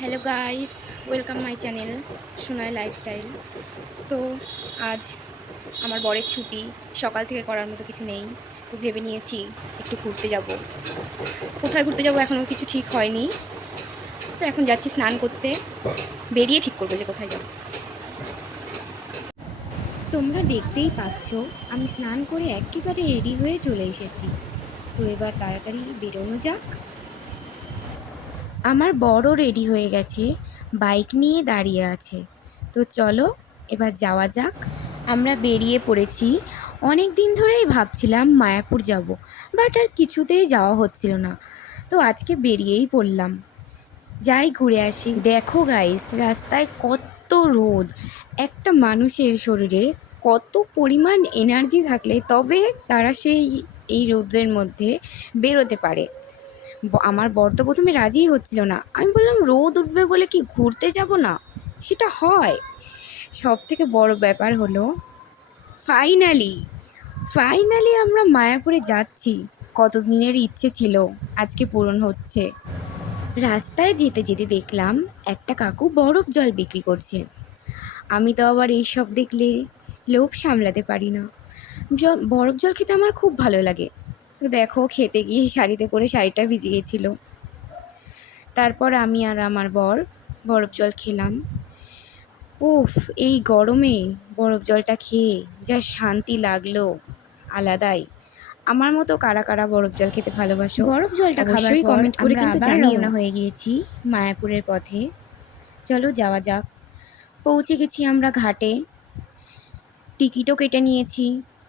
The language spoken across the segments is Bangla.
Hello guys, welcome my channel Sonai lifestyle. তো আজ আমার বরের ছুটি, সকাল থেকে করার মতো কিছু নেই, তো ভেবে নিয়েছি একটু ঘুরতে যাব। কোথায় ঘুরতে যাব এখনও কিছু ঠিক হয়নি, তো এখন যাচ্ছি স্নান করতে, বেরিয়ে ঠিক করবো যে কোথায় যাব। তোমরা দেখতেই পাচ্ছ আমি স্নান করে একেবারে রেডি হয়ে চলে এসেছি। তো এবার তাড়াতাড়ি বেরোনো যাক। আমার বড় রেডি হয়ে গেছে, বাইক নিয়ে দাঁড়িয়ে আছে। তো চলো এবার যাওয়া যাক। আমরা বেরিয়ে পড়েছি। অনেক দিন ধরেই ভাবছিলাম মায়াপুর যাব, বাট আর কিছুতেই যাওয়া হচ্ছিল না। তো আজকে বেরিয়েই পড়লাম, যাই ঘুরে আসি। দেখো গাইস, রাস্তায় কত রোদ। একটা মানুষের শরীরে কত পরিমাণ এনার্জি থাকলে তবে তারা এই রোদের মধ্যে বেরোতে পারে। আমার বর তো প্রথমে রাজিই হচ্ছিল না। আমি বললাম রোদ উঠবে বলে কি ঘুরতে যাব না? সেটা হয়। সব থেকে বড় ব্যাপার হলো ফাইনালি ফাইনালি আমরা মায়াপুরে যাচ্ছি। কতদিনের ইচ্ছে ছিল, আজকে পূরণ হচ্ছে। রাস্তায় যেতে যেতে দেখলাম একটা কাকু বরফ জল বিক্রি করছে। আমি তো আবার এইসব দেখলে লোভ সামলাতে পারি না। বরফ জল খেতে আমার খুব ভালো লাগে। তো দেখো, খেতে গিয়ে শাড়িতে পরে শাড়িটা ভিজে গেছিল। তারপর আমি আর আমার বর বরফ জল খেলাম। উফ, এই গরমে বরফ জলটা খেয়ে যা শান্তি লাগলো, আলাদাই। আমার মতো কারা কারা বরফ জল খেতে ভালোবাসো বরফ জলটা খাবার অবশ্যই পর কমেন্ট করে আমরা কিন্তু আবার জানিও। রওনা হয়ে গিয়েছি মায়াপুরের পথে। চলো যাওয়া যাক। পৌঁছে গেছি আমরা ঘাটে। টিকিটও কেটে নিয়েছি।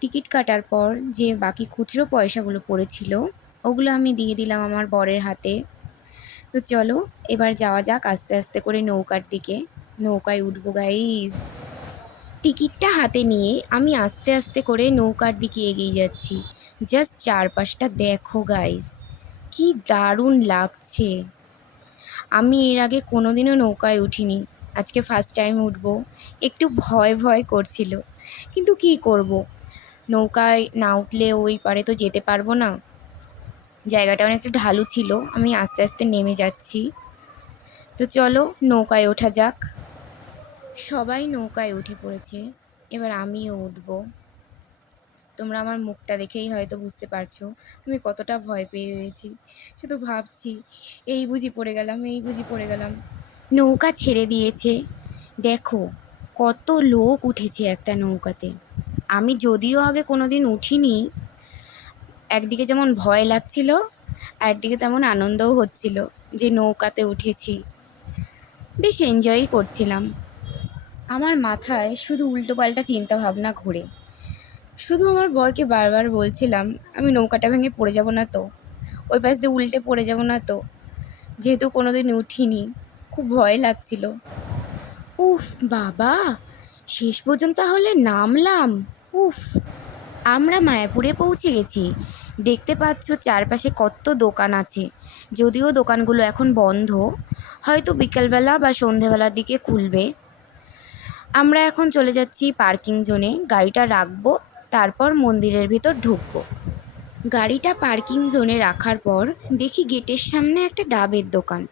টিকিট কাটার পর যে বাকি খুচরো পয়সাগুলো পড়েছিল ওগুলো আমি দিয়ে দিলাম আমার বরের হাতে। তো চলো এবার যাওয়া যাক আস্তে আস্তে করে নৌকার দিকে। নৌকায় উঠবো গাইস। টিকিটটা হাতে নিয়ে আমি আস্তে আস্তে করে নৌকার দিকে এগিয়ে যাচ্ছি। জাস্ট চারপাশটা দেখো গাইস, কি দারুণ লাগছে। আমি এর আগে কোনোদিনও নৌকায় উঠিনি, আজকে ফার্স্ট টাইম উঠবো। একটু ভয় ভয় করছিল, কিন্তু কি করব, নৌকায় না উঠলে ওই পারে তো যেতে পারবো না। জায়গাটা অনেকটা ঢালু ছিল, আমি আস্তে আস্তে নেমে যাচ্ছি। তো চলো নৌকায় ওঠা যাক। সবাই নৌকায় উঠে পড়েছে, এবার আমিও উঠবো। তোমরা আমার মুখটা দেখেই হয়তো বুঝতে পারছো আমি কতটা ভয় পেয়ে রয়েছি। শুধু ভাবছি এই বুঝি পড়ে গেলাম, এই বুঝি পড়ে গেলাম। নৌকা ছেড়ে দিয়েছে, দেখো কত লোক উঠেছে একটা নৌকাতে। আমি যদিও আগে কোনো দিন উঠিনি, একদিকে যেমন ভয় লাগছিল আর একদিকে তেমন আনন্দও হচ্ছিল যে নৌকাতে উঠেছি। বেশ এনজয়ই করছিলাম। আমার মাথায় শুধু উল্টোপাল্টা চিন্তা ভাবনা ঘুরে। শুধু আমার বরকে বারবার বলছিলাম আমি নৌকাটা ভেঙে পড়ে যাব না তো, ওই পাশ দিয়ে উল্টে পড়ে যাব না তো, যেহেতু কোনো দিন উঠিনি। খুব ভয় লাগছিল। উফ বাবা, শেষ পর্যন্ত তাহলে নামলাম। উফ, আমরা মায়াপুরে পৌঁছে গেছি। দেখতে পাচ্ছ চারপাশে কত দোকান আছে, যদিও দোকানগুলো এখন বন্ধ, হয়তো বিকেলবেলা বা সন্ধেবেলার দিকে খুলবে। আমরা এখন চলে যাচ্ছি পার্কিং জোনে, গাড়িটা রাখবো, তারপর মন্দিরের ভিতর ঢুকবো। গাড়িটা পার্কিং জোনে রাখার পর দেখি গেটের সামনে একটা ডাবের দোকান।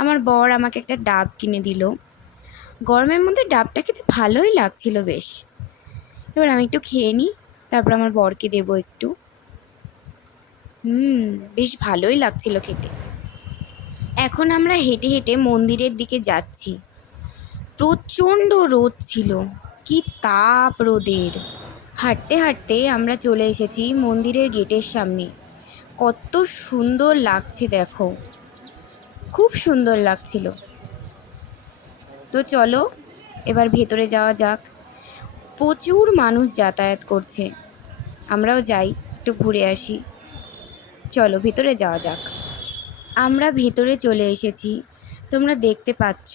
আমার বর আমাকে একটা ডাব কিনে দিল। গরমের মধ্যে ডাবটা খেতে ভালোই লাগছিল বেশ। এবার আমি একটু খেয়ে নিই, তারপর আমার বরকে দেবো একটু। বেশ ভালোই লাগছিল খেতে। এখন আমরা হেঁটে হেঁটে মন্দিরের দিকে যাচ্ছি। প্রচণ্ড রোদ ছিল, কি তাপ রোদের। হাঁটতে হাঁটতে আমরা চলে এসেছি মন্দিরের গেটের সামনে। কত সুন্দর লাগছে দেখো, খুব সুন্দর লাগছিল। তো চলো এবার ভেতরে যাওয়া যাক। প্রচুর মানুষ যাতায়াত করছে, আমরাও যাই একটু ঘুরে আসি। চলো ভেতরে যাওয়া যাক। আমরা ভেতরে চলে এসেছি। তোমরা দেখতে পাচ্ছ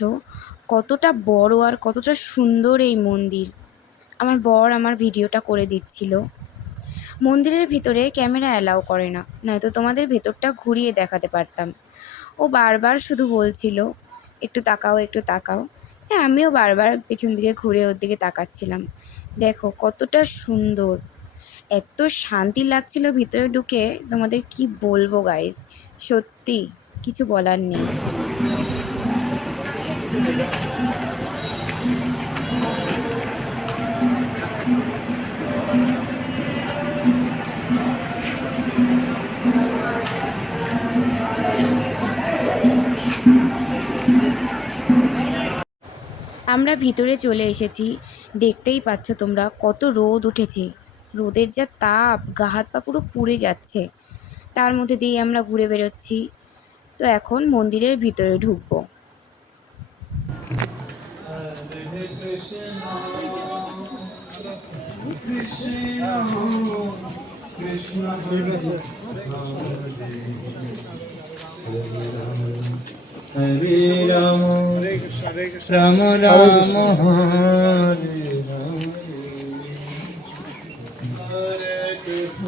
কতটা বড় আর কতটা সুন্দর এই মন্দির। আমার বর আমার ভিডিওটা করে দিচ্ছিল। মন্দিরের ভিতরে ক্যামেরা অ্যালাউ করে না, নয়তো তোমাদের ভেতরটা ঘুরিয়ে দেখাতে পারতাম। ও বারবার শুধু বলছিল একটু তাকাও একটু তাকাও। হ্যাঁ, আমিও বারবার পেছন দিকে ঘুরে ওর দিকে তাকাচ্ছিলাম। দেখো কতটা সুন্দর, এত শান্তি লাগছিল ভিতরে ঢুকে, তোমাদের কি বলবো গাইস, সত্যি কিছু বলার নেই। আমরা ভিতরে চলে এসেছি। দেখতেই পাচ্ছ তোমরা কত রোদ উঠেছে। রোদের যা তাপ, গা হাত পা পুরো পুড়ে যাচ্ছে। তার মধ্যে দিয়ে আমরা ঘুরে বেরোচ্ছি। তো এখন মন্দিরের ভিতরে ঢুকবো। হরে রাম রাম রাম হরে রাম হরে কৃষ্ণ।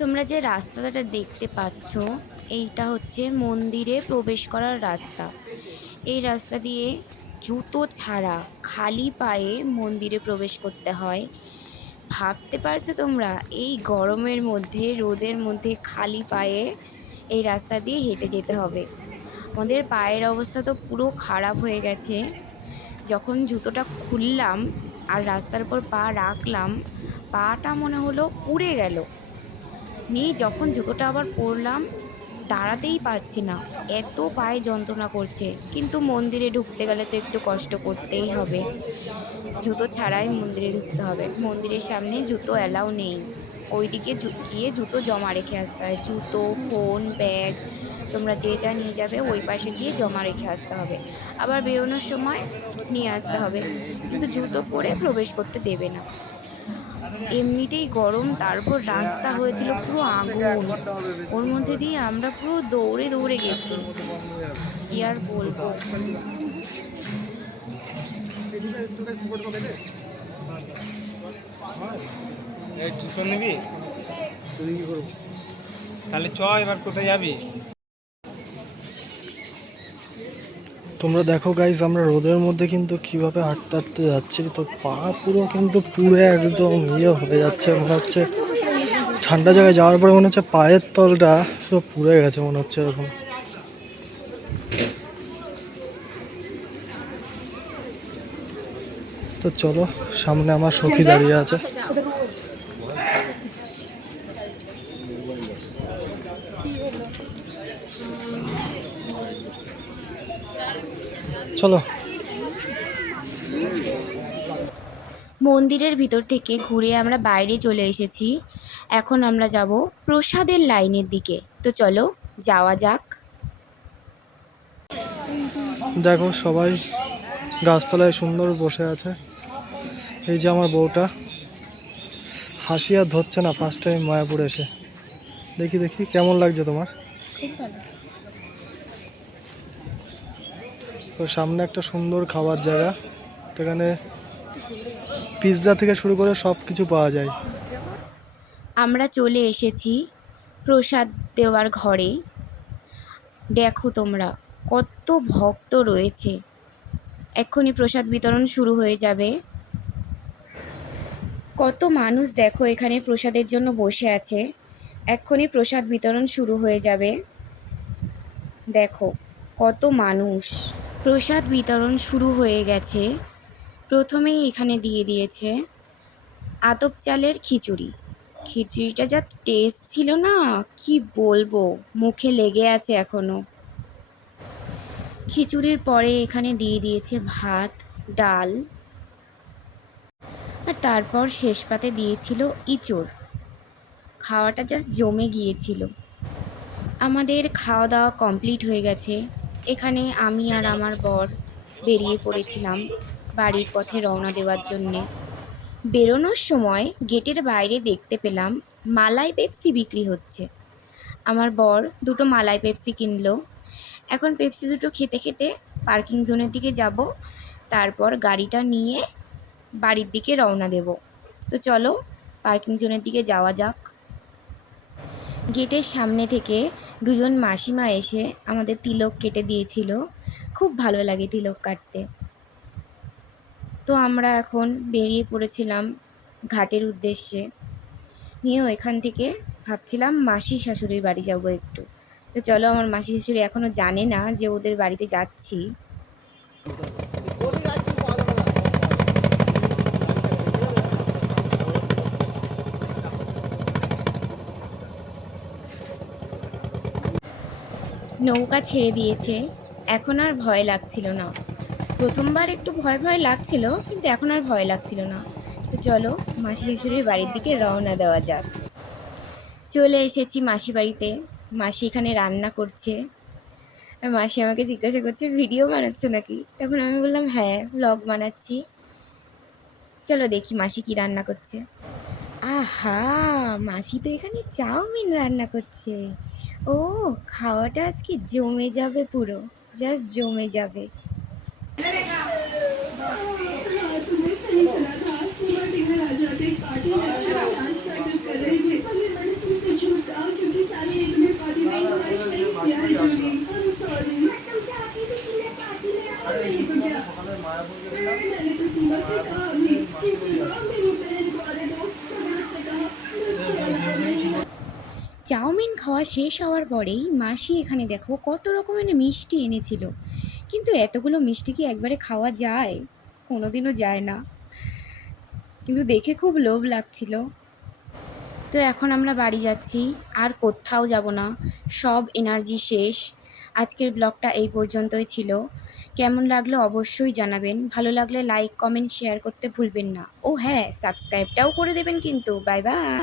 তোমরা যে রাস্তাটা দেখতে পাচ্ছ, এইটা হচ্ছে মন্দিরে প্রবেশ করার রাস্তা। এই রাস্তা দিয়ে জুতো ছাড়া খালি পায়ে মন্দিরে প্রবেশ করতে হয়। ভাবতে পারছো তোমরা, এই গরমের মধ্যে, রোদের মধ্যে খালি পায়ে এই রাস্তা দিয়ে হেঁটে যেতে হবে। আমাদের পায়ের অবস্থা তো পুরো খারাপ হয়ে গেছে। যখন জুতোটা খুললাম আর রাস্তার উপর পা রাখলাম, পাটা মনে হলো পুড়ে গেল। নিয়ে যখন জুতোটা আবার পরলাম, দাঁড়াতেই পারছি না, এত পায়ে যন্ত্রণা করছে। কিন্তু মন্দিরে ঢুকতে গেলে তো একটু কষ্ট করতেই হবে, জুতো ছাড়াই মন্দিরে ঢুকতে হবে। মন্দিরের সামনে জুতো অ্যালাউ নেই, ওইদিকে গিয়ে জুতো জমা রেখে আসতে হয়। জুতো, ফোন, ব্যাগ তোমরা যে যা নিয়ে যাবে ওই পাশে গিয়ে জমা রেখে আসতে হবে, আবার বেরোনোর সময় নিয়ে আসতে হবে। কিন্তু জুতো পরে প্রবেশ করতে দেবে না। এমনিতেই গরম, তারপর রাস্তা হয়েছিল পুরো আগুন, ওর মধ্যে দিয়ে আমরা পুরো দৌড়ে দৌড়ে গেছি, কি আর বলবো। এই জুতো নিবি? তাহলে চ, এবার কোথায় যাবি? তোমরা দেখো গাইস, আমরা রোদের মধ্যে কিন্তু কিভাবে হাঁটতে হাঁটতে যাচ্ছি। তো পা পুরো কিন্তু পুড়ে একদম হয়ে যাচ্ছে। মনে হচ্ছে ঠান্ডা জায়গায় যাওয়ার পরে মনে হচ্ছে পায়ের তলটা পুরো পুড়ে গেছে মনে হচ্ছে এরকম। তো চলো, সামনে আমার সখী দাঁড়িয়ে আছে। চলো। মন্দিরের ভিতর থেকে ঘুরে আমরা বাইরে চলে এসেছি। এখন আমরা যাব প্রসাদের লাইনের দিকে। তো চলো যাওয়া যাক। দেখো সবাই গাছতলায় সুন্দর বসে আছে। এই যে আমার বউটা, হাসি আর ধরছে না ফার্স্ট টাইম মায়াপুর এসে। দেখি দেখি কেমন লাগছে তোমার? তো সামনে একটা সুন্দর খাবার জায়গা, এখানে পিৎজা থেকে শুরু করে সব কিছু পাওয়া যায়। আমরা চলে এসেছি প্রসাদ দেওয়ার ঘরে। দেখো তোমরা কত ভক্ত রয়েছে। এক্ষুনি প্রসাদ বিতরণ শুরু হয়ে যাবে। কত মানুষ দেখো এখানে প্রসাদের জন্য বসে আছে। এক্ষুনি প্রসাদ বিতরণ শুরু হয়ে যাবে। দেখো কত মানুষ। প্রসাদ বিতরণ শুরু হয়ে গেছে। প্রথমেই এখানে দিয়ে দিয়েছে আতপ চালের খিচুড়ি। খিচুড়িটা যা টেস্ট ছিল না, কি বলবো, মুখে লেগে আছে এখনো। খিচুড়ির পরে এখানে দিয়ে দিয়েছে ভাত, ডাল, আর তারপর শেষ পাতে দিয়েছিল ইঁচড়। খাওয়াটা জাস্ট জমে গিয়েছিল। আমাদের খাওয়া দাওয়া কমপ্লিট হয়ে গেছে। এখানে আমি আর আমার বর বেরিয়ে পড়েছিলাম বাড়ির পথে রওনা দেওয়ার জন্যে। বেরোনোর সময় গেটের বাইরে দেখতে পেলাম মালাই পেপসি বিক্রি হচ্ছে। আমার বর দুটো মালাই পেপসি কিনলো। এখন পেপসি দুটো খেতে খেতে পার্কিং জোনের দিকে যাব, তারপর গাড়িটা নিয়ে বাড়ির দিকে রওনা দেব। তো চলো পার্কিং জোনের দিকে যাওয়া যাক। গেটের সামনে থেকে দুজন মাসিমা এসে আমাদের তিলক কেটে দিয়েছিল। খুব ভালো লাগে তিলক কাটতে। তো আমরা এখন বেরিয়ে পড়েছিলাম ঘাটের উদ্দেশ্যে। নিয়েও এখান থেকে ভাবছিলাম মাসি শাশুড়ির বাড়ি যাব একটু। তো চলো, আমার মাসি শাশুড়ি এখনও জানে না যে ওদের বাড়িতে যাচ্ছি। নৌকা ছেড়ে দিয়েছে, এখন আর ভয় লাগছিল না। প্রথমবার একটু ভয় ভয় লাগছিল, কিন্তু এখন আর ভয় লাগছিল না। তো চলো মাসি শাশুড়ির বাড়ির দিকে রওনা দেওয়া যাক। চলে এসেছি মাসি বাড়িতে। মাসি এখানে রান্না করছে। আর মাসি আমাকে জিজ্ঞাসা করছে, ভিডিও বানাচ্ছ নাকি? তখন আমি বললাম হ্যাঁ, ব্লগ বানাচ্ছি। চলো দেখি মাসি কি রান্না করছে। আহা, মাসি তো এখানে চাউমিন রান্না করছে। ও, খাওয়াটা আজকে জমে যাবে, পুরো জাস্ট জমে যাবে। চাউমিন খাওয়া শেষ হওয়ার পরেই মাসি এখানে দেখো কত রকমের মিষ্টি এনেছিল। কিন্তু এতগুলো মিষ্টি কি একবারে খাওয়া যায়? কোনোদিনও যায় না, কিন্তু দেখে খুব লোভ লাগছিল। তো এখন আমরা বাড়ি যাচ্ছি, আর কোথাও যাব না, সব এনার্জি শেষ। আজকের ব্লগটা এই পর্যন্তই ছিল। কেমন লাগলো অবশ্যই জানাবেন। ভালো লাগলে লাইক, কমেন্ট, শেয়ার করতে ভুলবেন না। ও হ্যাঁ, সাবস্ক্রাইবটাও করে দেবেন কিন্তু। Bye bye.